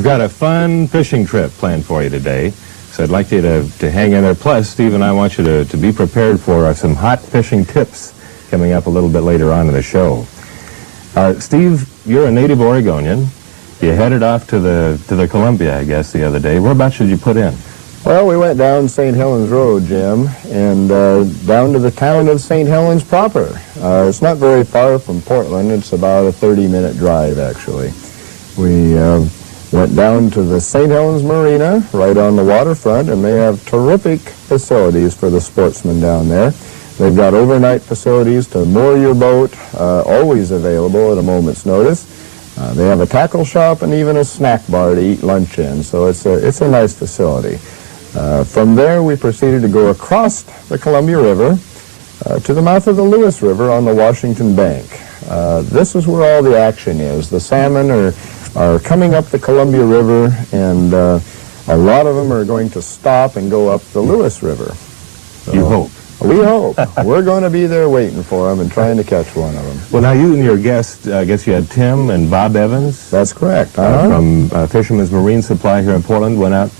We've got a fun fishing trip planned for you today, so I'd like you to hang in there. Plus, Steve and I want you to be prepared for some hot fishing tips coming up a little bit later on in the show. Steve, you're a native Oregonian. You headed off to the Columbia, I guess, the other day. Whereabouts should you put in? Well, we went down St. Helens Road, Jim, and down to the town of St. Helens proper. It's not very far from Portland. It's about a 30-minute drive, actually. We went down to the St. Helens Marina, right on the waterfront, and they have terrific facilities for the sportsmen down there. They've got overnight facilities to moor your boat, always available at a moment's notice. They have a tackle shop and even a snack bar to eat lunch in, so it's a nice facility. From there, we proceeded to go across the Columbia River to the mouth of the Lewis River on the Washington bank. This is where all the action is. The salmon are coming up the Columbia River, and a lot of them are going to stop and go up the Lewis River. So, you hope. We hope. We're going to be there waiting for them and trying to catch one of them. Well, now you and your guest, I guess you had Tim and Bob Evans. That's correct. From Fisherman's Marine Supply here in Portland, went out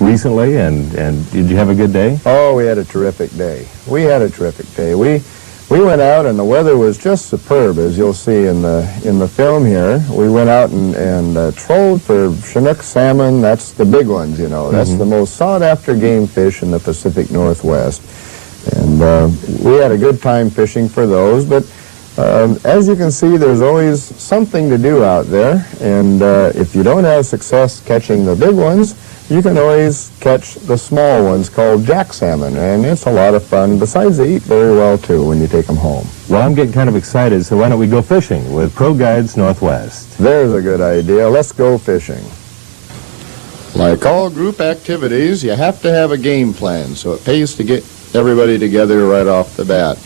recently, and did you have a good day? Oh, we had a terrific day. We had a terrific day. We went out, and the weather was just superb, as you'll see in the film here. We went out and trolled for Chinook salmon. That's the big ones, you know. That's the most sought-after game fish in the Pacific Northwest. And we had a good time fishing for those, but as you can see, there's always something to do out there, and if you don't have success catching the big ones, you can always catch the small ones called jack salmon, and it's a lot of fun. Besides, they eat very well, too, when you take them home. Well, I'm getting kind of excited, so why don't we go fishing with Pro Guides Northwest? There's a good idea. Let's go fishing. Like all group activities, you have to have a game plan, so it pays to get everybody together right off the bat.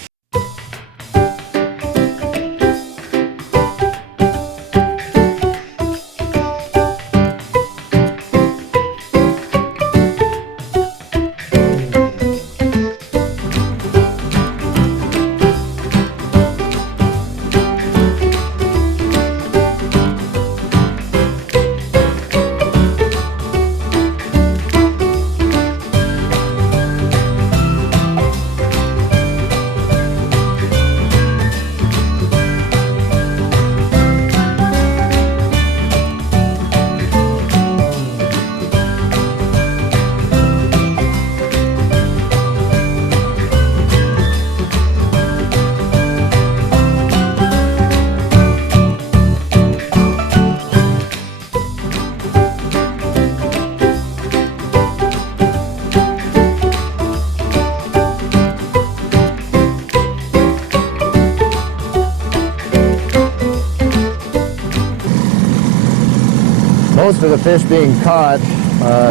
Most of the fish being caught,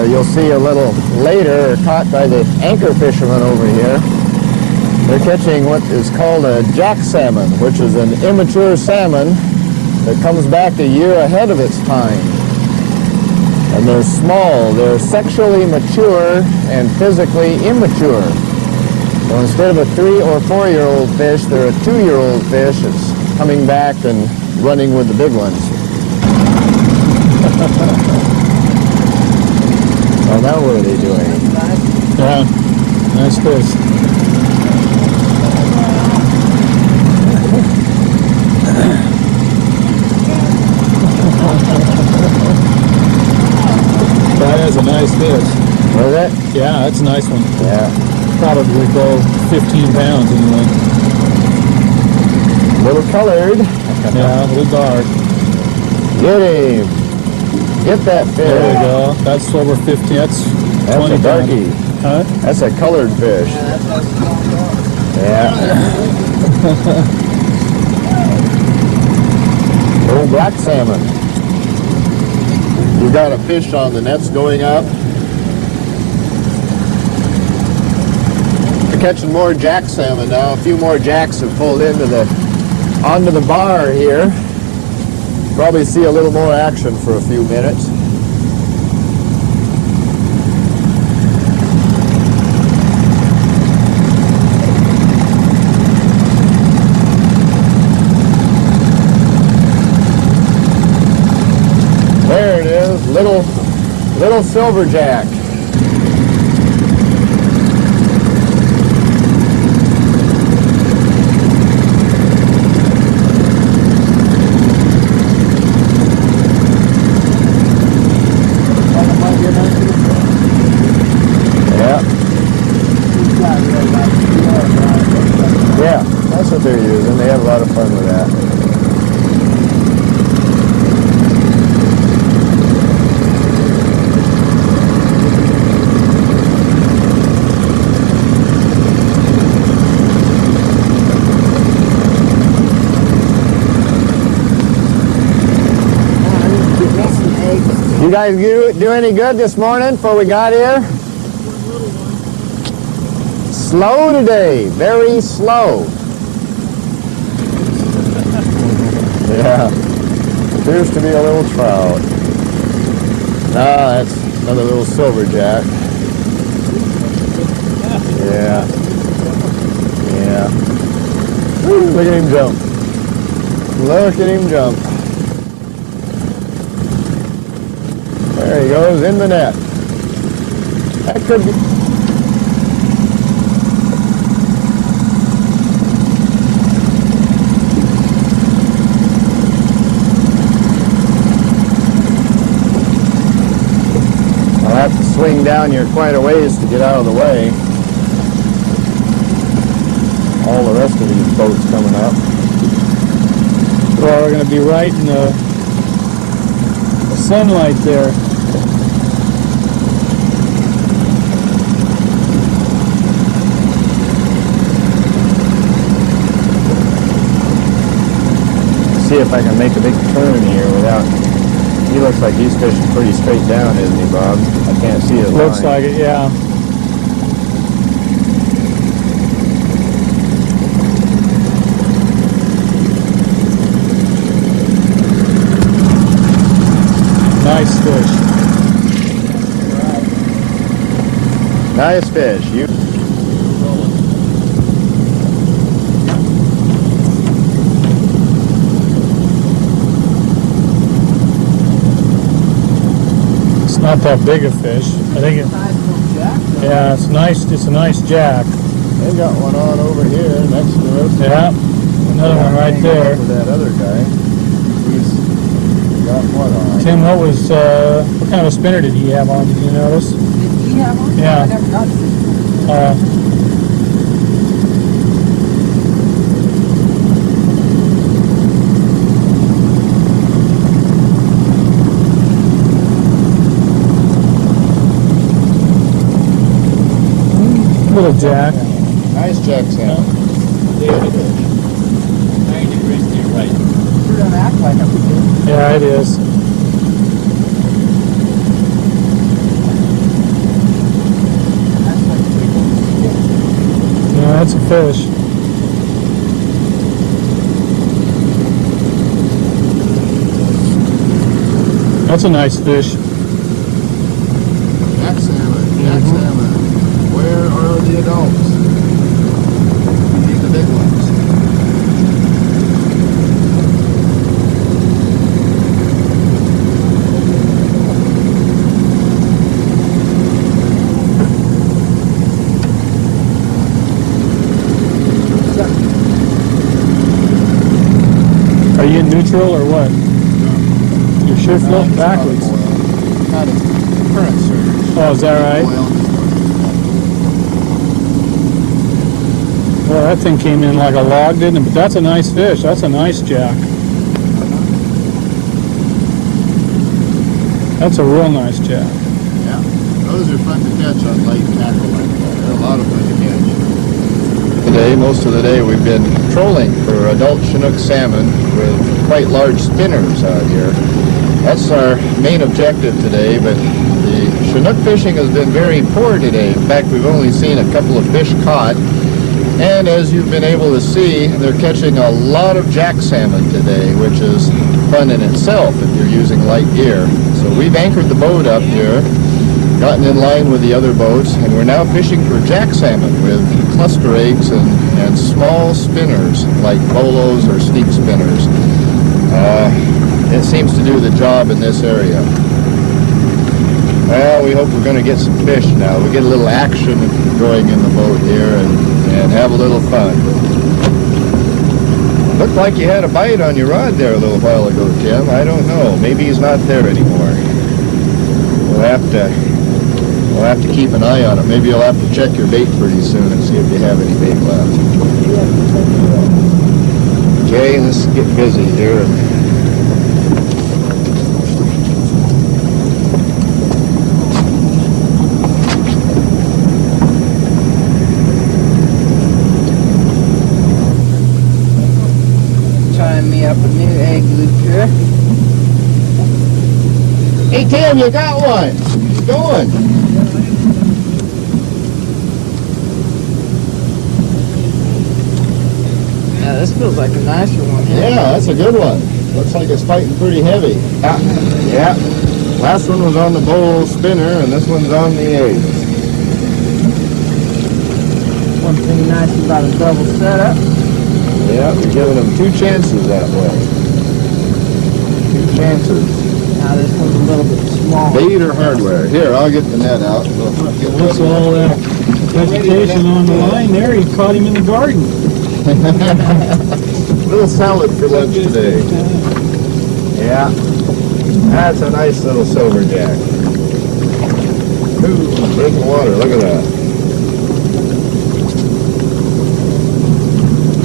you'll see a little later, are caught by the anchor fishermen over here. They're catching what is called a jack salmon, which is an immature salmon that comes back a year ahead of its time. And they're small, they're sexually mature and physically immature. So instead of a 3- or 4-year-old fish, they're a 2-year-old fish that's coming back and running with the big ones. Well, now what are they doing? Yeah, nice fish. That is a nice fish. Was it? Yeah, that's a nice one. Yeah. Probably go 15 pounds anyway. A little colored. Yeah, a little dark. Get him. Get that fish. There we go. That's over 15. That's 20 a darkie. pounds. Huh? That's a colored fish. Yeah. Little black salmon. We've got a fish on the nets going up. We're catching more jack salmon now. A few more jacks have pulled onto the bar here. Probably see a little more action for a few minutes. There it is, little silverjack. Yeah. Yeah, that's what they're using. They have a lot of fun with that. You guys do any good this morning before we got here? Slow today, very slow. Yeah, appears to be a little trout. Ah, that's another little silverjack. Yeah, yeah. Woo, look at him jump. Look at him jump. There he goes in the net. That could be. I'll have to swing down here quite a ways to get out of the way. All the rest of these boats coming up. Well, we're going to be right in the sunlight there. See if I can make a big turn here without. He looks like he's fishing pretty straight down, isn't he, Bob? I can't see his line. Looks like it, yeah. Nice fish. Nice fish. You. It's not that big a fish. I think it. Yeah, it's nice. It's a nice jack. They got one on over here next to us. Yeah, another one right there. To that other guy. He's got one on. Tim, what kind of a spinner did he have on? Did you notice? Did he have one? Yeah. I never noticed. Little jack. Nice jack salmon. 90 degrees to your right. Sure don't act like it. Yeah, it is. That's like a big one. Yeah, that's a fish. That's a nice fish. Jack salmon. Jack salmon. Where are the adults? We need the big ones. Are you in neutral or what? You're sure floating backwards. Not a current surge. Oh, is that right? Well, that thing came in like a log, didn't it? But that's a nice fish. That's a nice jack. That's a real nice jack. Yeah, those are fun to catch on light tackle like that. They're a lot of fun to catch. Today, most of the day, we've been trolling for adult Chinook salmon with quite large spinners out here. That's our main objective today, but the Chinook fishing has been very poor today. In fact, we've only seen a couple of fish caught. And as you've been able to see, they're catching a lot of jack salmon today, which is fun in itself if you're using light gear. So we've anchored the boat up here, gotten in line with the other boats, and we're now fishing for jack salmon with cluster eggs and small spinners like bolos or steep spinners. It seems to do the job in this area. Well, we hope we're going to get some fish now. We get a little action going in the boat here and have a little fun. Looked like you had a bite on your rod there a little while ago, Tim. I don't know. Maybe he's not there anymore. We'll have to keep an eye on it. Maybe you'll have to check your bait pretty soon and see if you have any bait left. Okay, let's get busy here. Trying me up a new egg looper. Hey, Tim, you got one. He's going. Yeah, this feels like a nicer one. Yeah, that's a good one. Looks like it's fighting pretty heavy. Yeah. Last one was on the bowl spinner, and this one's on the egg. One thing nice about a double setup. Yeah, we're giving them 2 chances that way. 2 chances. Now this one's a little bit smaller. Bait or hardware? Here, I'll get the net out. We'll get What's ready. all that vegetation on the line there? He caught him in the garden. Little salad for lunch today. Yeah, that's a nice little silverjack. Ooh, drinking water, look at that.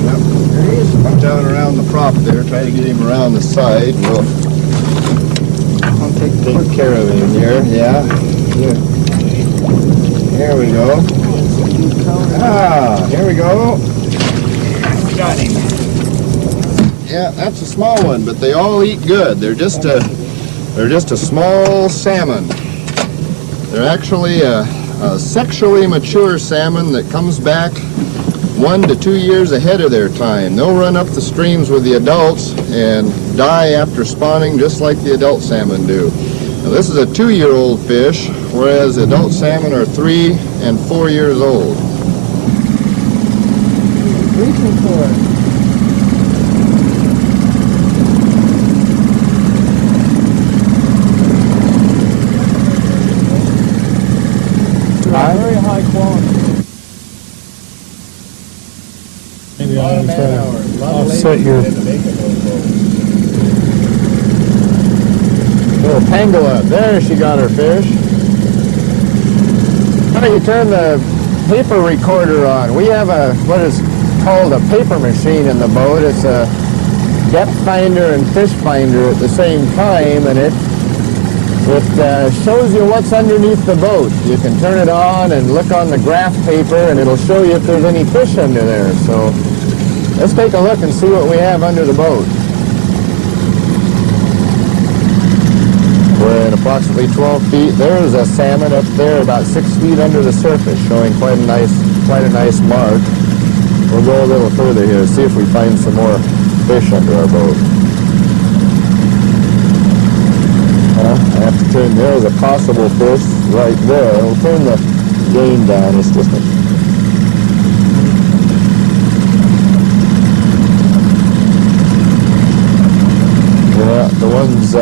Yep, there he is. I'm down around the prop there, try to get him around the side. We'll I'll take take care of him here, yeah. Here we go. Ah, here we go. Got him. Yeah, that's a small one, but they all eat good. They're just a small salmon. They're actually a sexually mature salmon that comes back 1 to 2 years ahead of their time. They'll run up the streams with the adults and die after spawning just like the adult salmon do. Now, this is a 2-year-old fish, whereas adult salmon are 3 and 4 years old. Reaching for it. Very high quality. Maybe I'll try to offset your... Little pangolin. There she got her fish. How do you turn the paper recorder on? We have what is called a paper machine in the boat. It's a depth finder and fish finder at the same time, and it shows you what's underneath the boat. You can turn it on and look on the graph paper, and it'll show you if there's any fish under there. So let's take a look and see what we have under the boat. We're at approximately 12 feet. There's a salmon up there about 6 feet under the surface, showing quite a nice mark. We'll go a little further here, see if we find some more fish under our boat. I have to turn, there's a possible fish right there. We'll turn the gain down. It's just a... Yeah, the ones,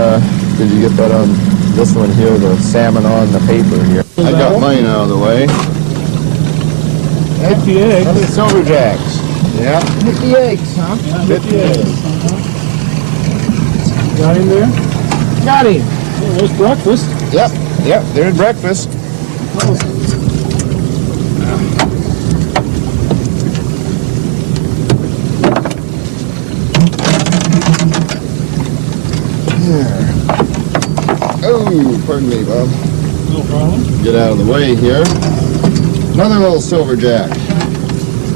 did you get that on this one here, the salmon on the paper here? I got mine out of the way. 50 eggs. Other silverjacks. Yeah. Hit the eggs, huh? 50 eggs. Got him there? Got him. Oh, there's breakfast. Yep, there's breakfast. Here. Oh, pardon me, Bob. No problem. Get out of the way here. Another little silverjack.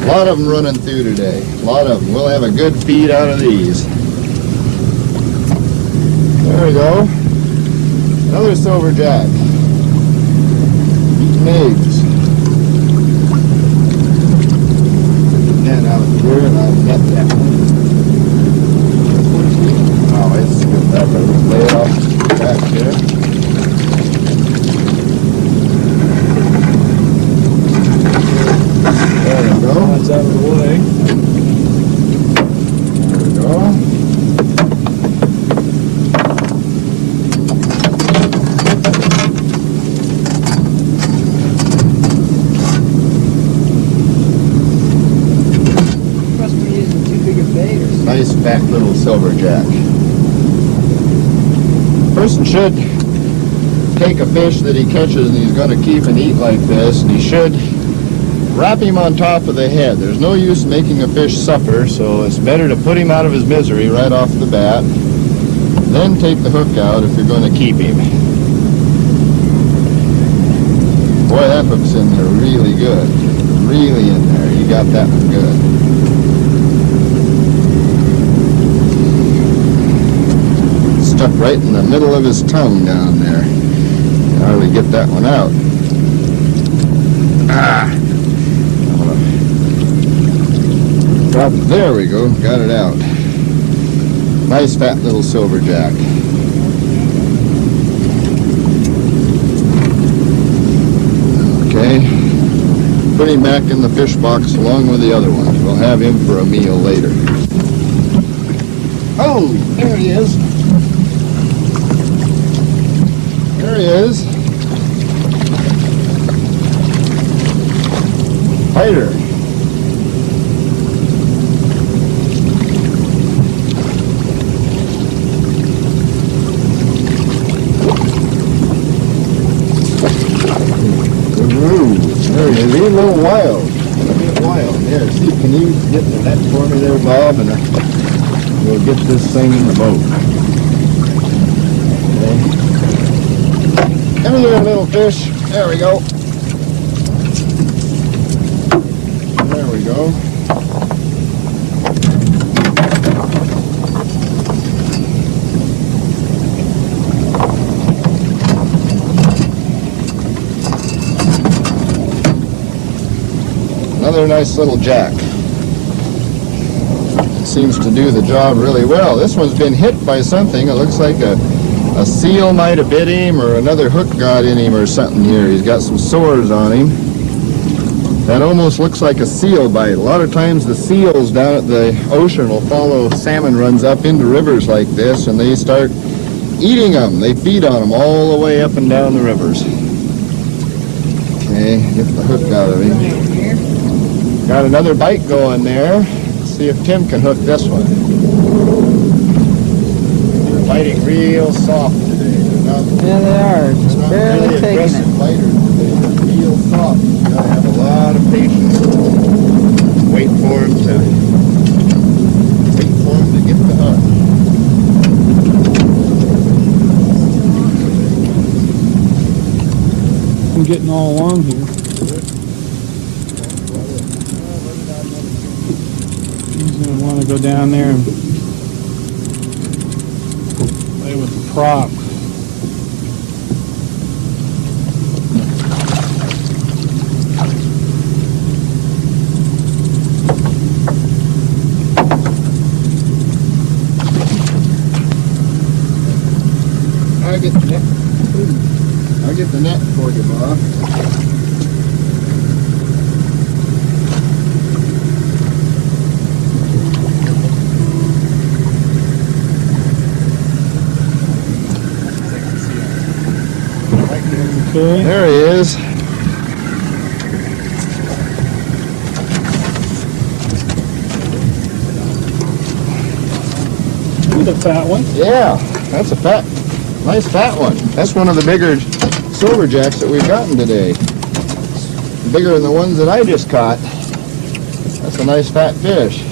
A lot of them running through today. A lot of them. We'll have a good feed out of these. There we go. Another silverjack. Eating eggs. Net out here, and I'll net that one. Oh, it's good. Back. Lay it off back here. There we go. That's out of the way. There we go. person should take a fish that he catches and he's going to keep and eat like this, and he should wrap him on top of the head. There's no use making a fish suffer, so it's better to put him out of his misery right off the bat. Then take the hook out if you're going to keep him. Boy, that hook's in there really good. Really in there. You got that one good. Stuck right in the middle of his tongue down there. You hardly get that one out. There we go. Got it out. Nice fat little silverjack. Okay. Put him back in the fish box along with the other ones. We'll have him for a meal later. Oh, there he is. There he is. Fighter. There he is. He's a little wild. A bit wild. There, see, can you get the net for me there, Bob? And we'll get this thing in the boat. Okay. Come here, little fish. There we go. There we go. Another nice little jack. It seems to do the job really well. This one's been hit by something. It looks like a seal might have bit him, or another hook got in him or something here. He's got some sores on him. That almost looks like a seal bite. A lot of times the seals down at the ocean will follow salmon runs up into rivers like this, and they start eating them. They feed on them all the way up and down the rivers. Okay, get the hook out of him. Got another bite going there. Let's see if Tim can hook this one. They're biting real soft today. Yeah, they are. Just They're not barely really taking aggressive it. biters today. They're real soft. You gotta have a lot of patience. Wait for them to get the hook. I'm getting all along here. He's going to want to go down there and play with the prop. I'll get the net. I'll get the net for you, Bob. Okay. There he is. Here's a fat one. Yeah, that's a nice fat one. That's one of the bigger silverjacks that we've gotten today. Bigger than the ones that I just caught. That's a nice fat fish.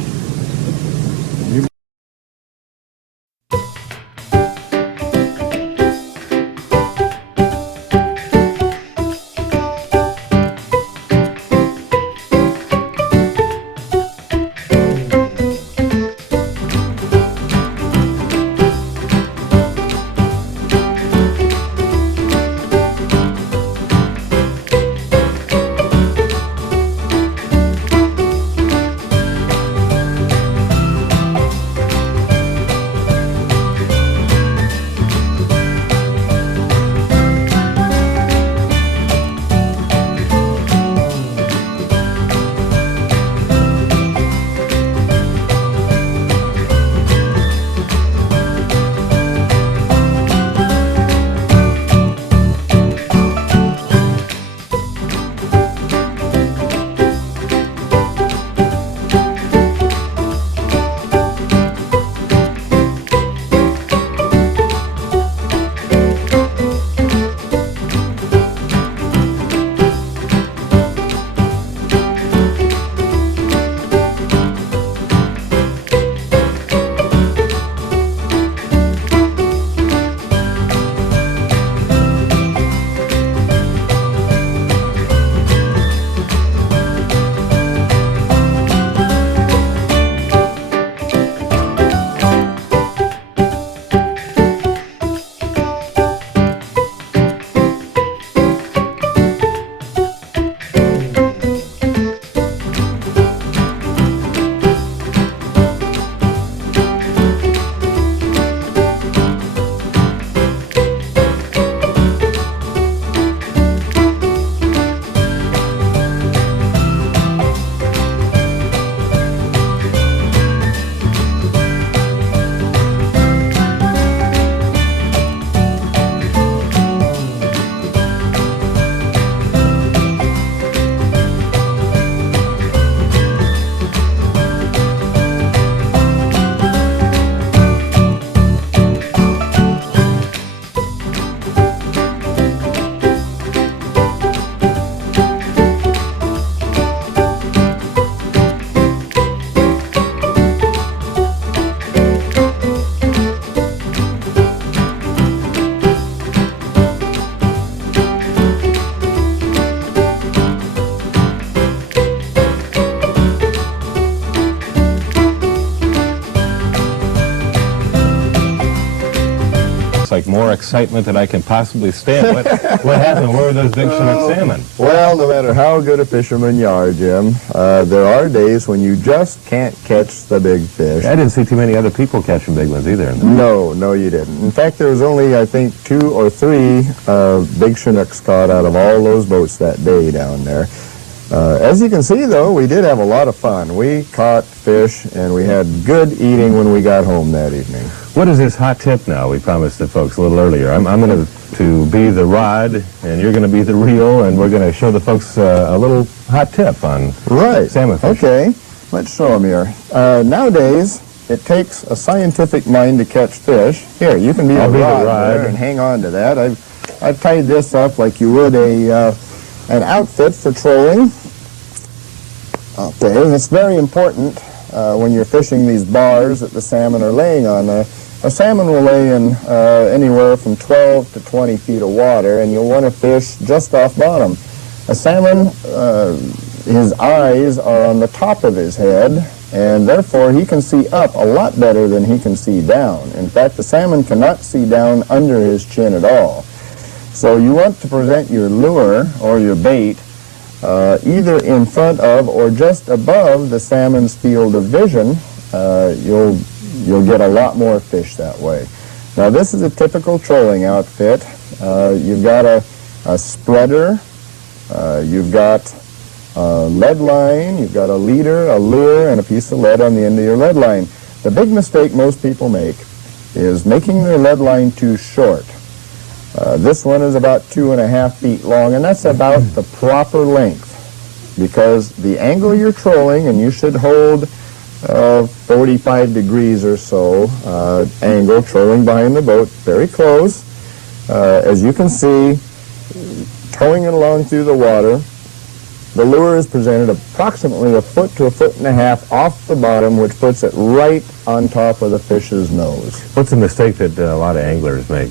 like more excitement than I can possibly stand. What happened? Where were those big Chinook salmon? Well, no matter how good a fisherman you are, Jim, there are days when you just can't catch the big fish. I didn't see too many other people catching big ones either. No, you didn't. In fact, there was only, I think, 2 or 3 big Chinooks caught out of all those boats that day down there. As you can see, though, we did have a lot of fun. We caught fish, and we had good eating when we got home that evening. What is this hot tip now? We promised the folks a little earlier. I'm going to be the rod, and you're going to be the reel, and we're going to show the folks a little hot tip on salmon fishing. Okay, let's show them here. Nowadays, it takes a scientific mind to catch fish. Here, you can be the rod there and hang on to that. I've tied this up like you would an outfit for trolling. Okay, it's very important when you're fishing these bars that the salmon are laying on. A salmon will lay in anywhere from 12 to 20 feet of water, and you'll want to fish just off bottom. A salmon, his eyes are on the top of his head, and therefore he can see up a lot better than he can see down. In fact, the salmon cannot see down under his chin at all. So you want to present your lure or your bait either in front of or just above the salmon's field of vision. You'll get a lot more fish that way. Now, this is a typical trolling outfit. You've got a spreader, you've got a lead line, you've got a leader, a lure, and a piece of lead on the end of your lead line. The big mistake most people make is making their lead line too short. This one is about 2.5 feet long, and that's about the proper length, because the angle you're trolling, and you should hold 45 degrees or so angle trolling behind the boat, very close. As you can see, towing it along through the water, the lure is presented approximately 1 foot to 1.5 feet off the bottom, which puts it right on top of the fish's nose. What's a mistake that a lot of anglers make?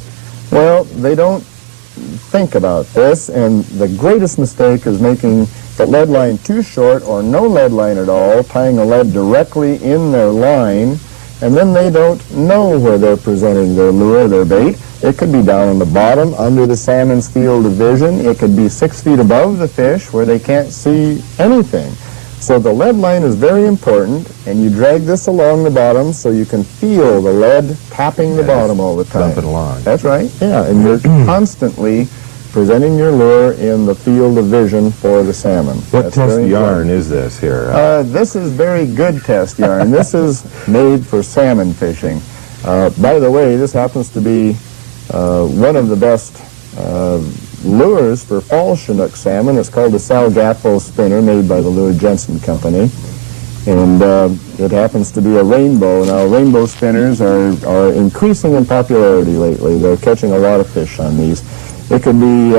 Well, they don't think about this, and the greatest mistake is making the lead line too short or no lead line at all, tying a lead directly in their line, and then they don't know where they're presenting their lure, their bait. It could be down on the bottom under the salmon's field of vision. It could be 6 feet above the fish where they can't see anything. So the lead line is very important, and you drag this along the bottom so you can feel the lead tapping the bottom all the time. Bump it along. That's right, yeah, and you're constantly presenting your lure in the field of vision for the salmon. What test yarn is this here? This is very good test yarn. This is made for salmon fishing. By the way, this happens to be one of the best lures for fall Chinook salmon. It's called the Salgaffo spinner, made by the Lure Jensen Company. And it happens to be a rainbow. Now, rainbow spinners are increasing in popularity lately. They're catching a lot of fish on these. It could be,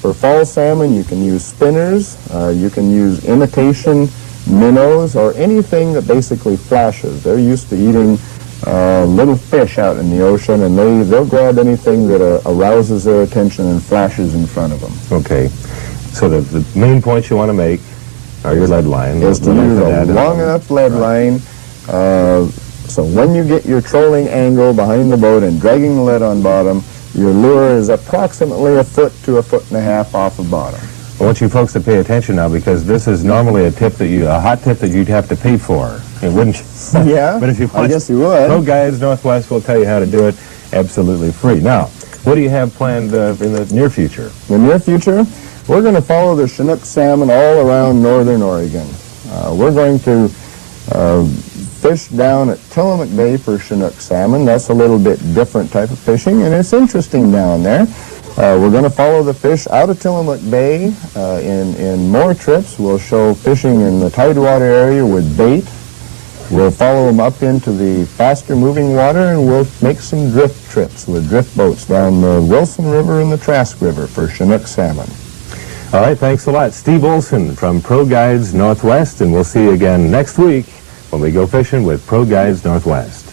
for fall salmon, you can use spinners, you can use imitation minnows, or anything that basically flashes. They're used to eating little fish out in the ocean, and they'll grab anything that arouses their attention and flashes in front of them. Okay. So the main points you want to make are your lead line. Is to use a long enough lead line, so when you get your trolling angle behind the boat and dragging the lead on bottom, your lure is approximately 1 foot to 1.5 feet off the bottom. I want you folks to pay attention now, because this is normally a hot tip that you'd have to pay for. Wouldn't you? Yeah, but if you I guess you would. Pro Guides Northwest will tell you how to do it absolutely free. Now, what do you have planned in the near future? In the near future, we're going to follow the Chinook salmon all around northern Oregon. We're going to fish down at Tillamook Bay for Chinook salmon. That's a little bit different type of fishing, and it's interesting down there. We're going to follow the fish out of Tillamook Bay. In more trips, we'll show fishing in the tidewater area with bait. We'll follow them up into the faster moving water, and we'll make some drift trips with drift boats down the Wilson River and the Trask River for Chinook salmon. All right, thanks a lot. Steve Olson from Pro Guides Northwest, and we'll see you again next week when we go fishing with Pro Guides Northwest.